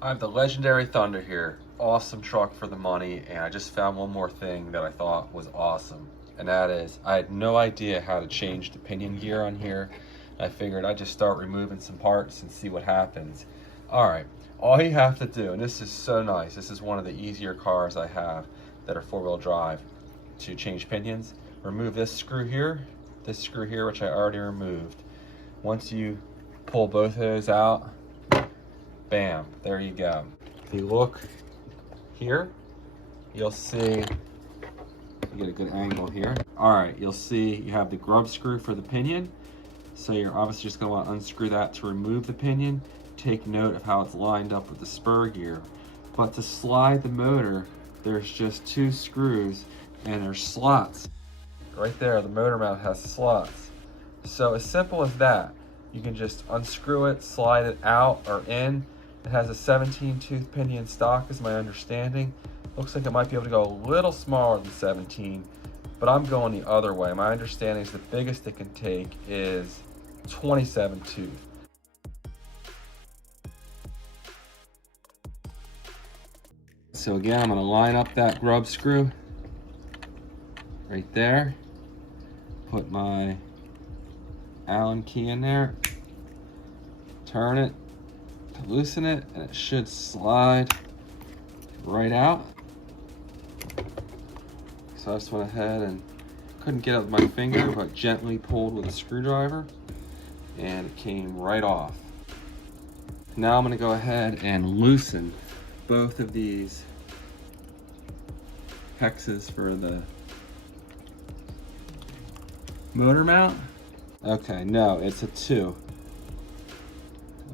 I have the Legendary Thunder here. Awesome truck for the money, and I just found one more thing that I thought was awesome. And that is, I had no idea how to change the pinion gear on here. I figured I'd just start removing some parts and see what happens. Alright, all you have to do, and this is so nice, this is one of the easier cars I have that are four-wheel drive to change pinions. Remove this screw here, which I already removed. Once you pull both of those out, bam, there you go. If you look here, you'll see, you get a good angle here. All right, you'll see you have the grub screw for the pinion. So you're obviously just gonna want to unscrew that to remove the pinion. Take note of how it's lined up with the spur gear. But to slide the motor, there's just two screws and there's slots. Right there, the motor mount has slots. So as simple as that, you can just unscrew it, slide it out or in. It has a 17 tooth pinion stock is my understanding. Looks like it might be able to go a little smaller than 17, but I'm going the other way. My understanding is the biggest it can take is 27 tooth. So again, I'm gonna line up that grub screw right there. Put my Allen key in there, turn it to loosen it, and it should slide right out. So I just went ahead and couldn't get it with my finger, but gently pulled with a screwdriver, and it came right off. Now I'm gonna go ahead and loosen both of these hexes for the motor mount. Okay, no, it's a 2.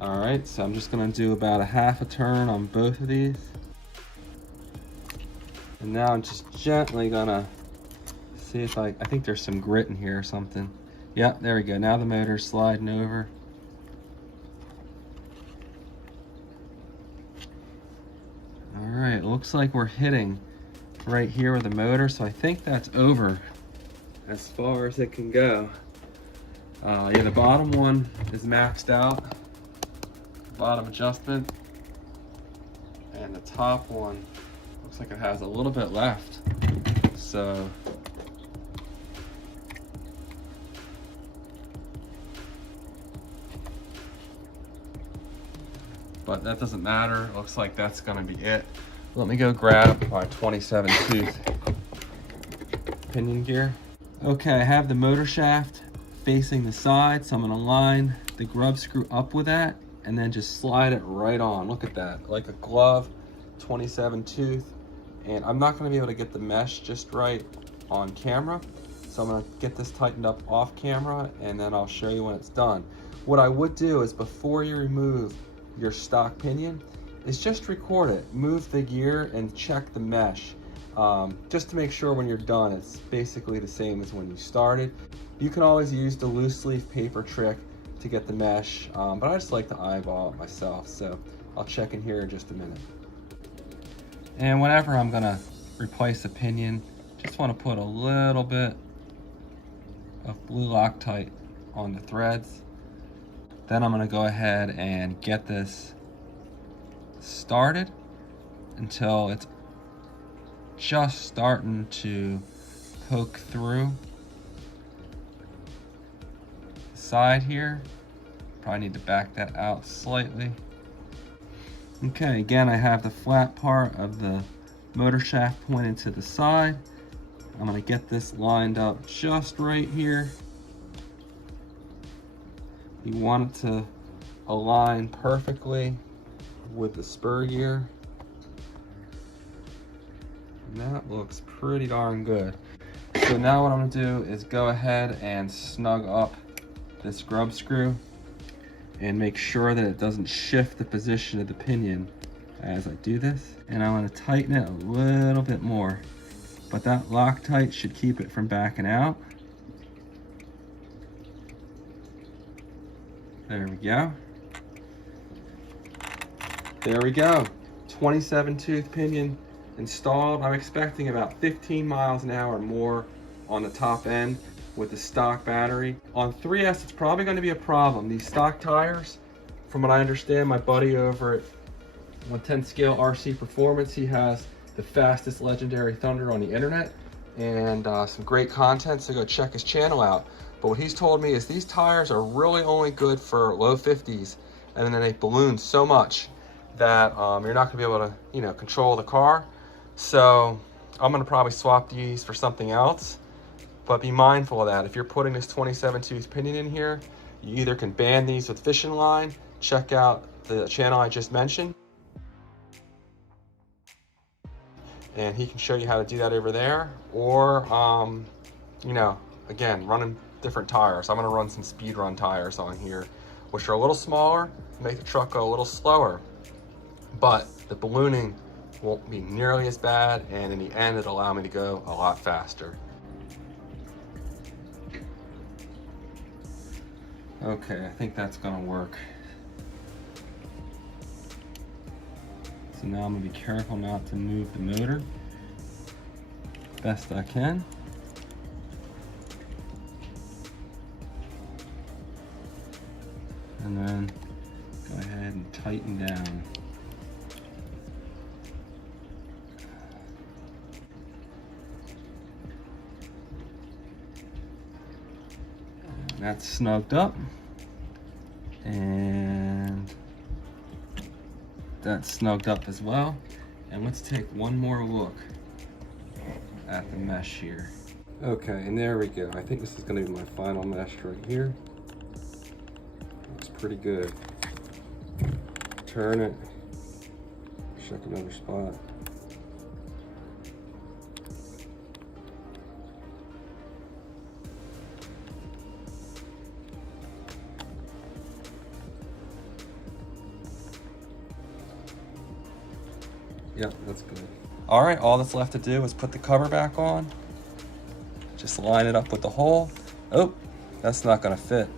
All right, so I'm just gonna do about a half a turn on both of these. And now I'm just gently gonna see if I think there's some grit in here or something. Yeah, there we go. Now the motor's sliding over. All right, it looks like we're hitting right here with the motor, so I think that's over as far as it can go. Yeah, the bottom one is maxed out, bottom adjustment, and the top one looks like it has a little bit left. So but that doesn't matter. It looks like that's gonna be it. Let me go grab my 27 tooth pinion gear. Okay, I have the motor shaft facing the side, so I'm gonna line the grub screw up with that and then just slide it right on. Look at that, like a glove, 27 tooth. And I'm not gonna be able to get the mesh just right on camera, so I'm gonna get this tightened up off camera and then I'll show you when it's done. What I would do is before you remove your stock pinion is just record it, move the gear and check the mesh, just to make sure when you're done it's basically the same as when you started. You can always use the loose leaf paper trick to get the mesh, but I just like to eyeball it myself, so I'll check in here in just a minute. And whenever I'm gonna replace a pinion, just want to put a little bit of blue Loctite on the threads. Then I'm gonna go ahead and get this started until it's just starting to poke through the side here. Probably need to back that out slightly. Okay, again, I have the flat part of the motor shaft pointed to the side. I'm gonna get this lined up just right here. You want it to align perfectly with the spur gear. And that looks pretty darn good. So now what I'm gonna do is go ahead and snug up this grub screw and make sure that it doesn't shift the position of the pinion as I do this. And I want to tighten it a little bit more, but that Loctite should keep it from backing out. There we go. There we go. 27 tooth pinion installed. I'm expecting about 15 miles an hour more on the top end. with the stock battery. On 3S, it's probably going to be a problem. These stock tires, from what I understand, my buddy over at 110 Scale RC Performance, he has the fastest Legendary Thunder on the internet and some great content, so go check his channel out. But what he's told me is these tires are really only good for low 50s, and then they balloon so much that you're not going to be able to, you know, control the car. So I'm going to probably swap these for something else. But be mindful of that. If you're putting this 27 tooth pinion in here, you either can band these with fishing line, check out the channel I just mentioned, and he can show you how to do that over there, or you know, again, running different tires. I'm going to run some Speedrun tires on here, which are a little smaller, make the truck go a little slower, but the ballooning won't be nearly as bad, and in the end it'll allow me to go a lot faster. Okay, I think that's gonna work. So now I'm gonna be careful not to move the motor best I can. And then go ahead and tighten down. That's snugged up, and that's snugged up as well. And let's take one more look at the mesh here. Okay, and there we go. I think this is going to be my final mesh right here. Looks pretty good. Turn it, check another spot. Yep, that's good. All right, all that's left to do is put the cover back on. Just line it up with the hole. Oh, that's not gonna fit.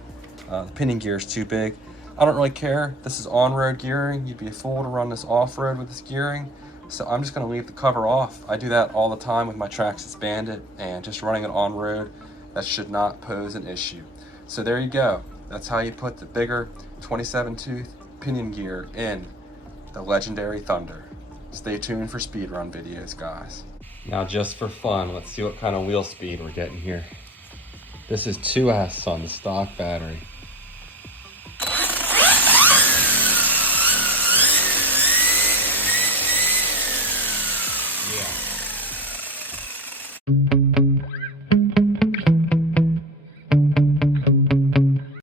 The pinion gear is too big. I don't really care. This is on-road gearing. You'd be a fool to run this off-road with this gearing. So I'm just gonna leave the cover off. I do that all the time with my Traxxas Bandit, and just running it on-road, that should not pose an issue. So there you go. That's how you put the bigger 27 tooth pinion gear in the Legendary Thunder. Stay tuned for speedrun videos, guys. Now just for fun, let's see what kind of wheel speed we're getting here. This is 2S on the stock battery.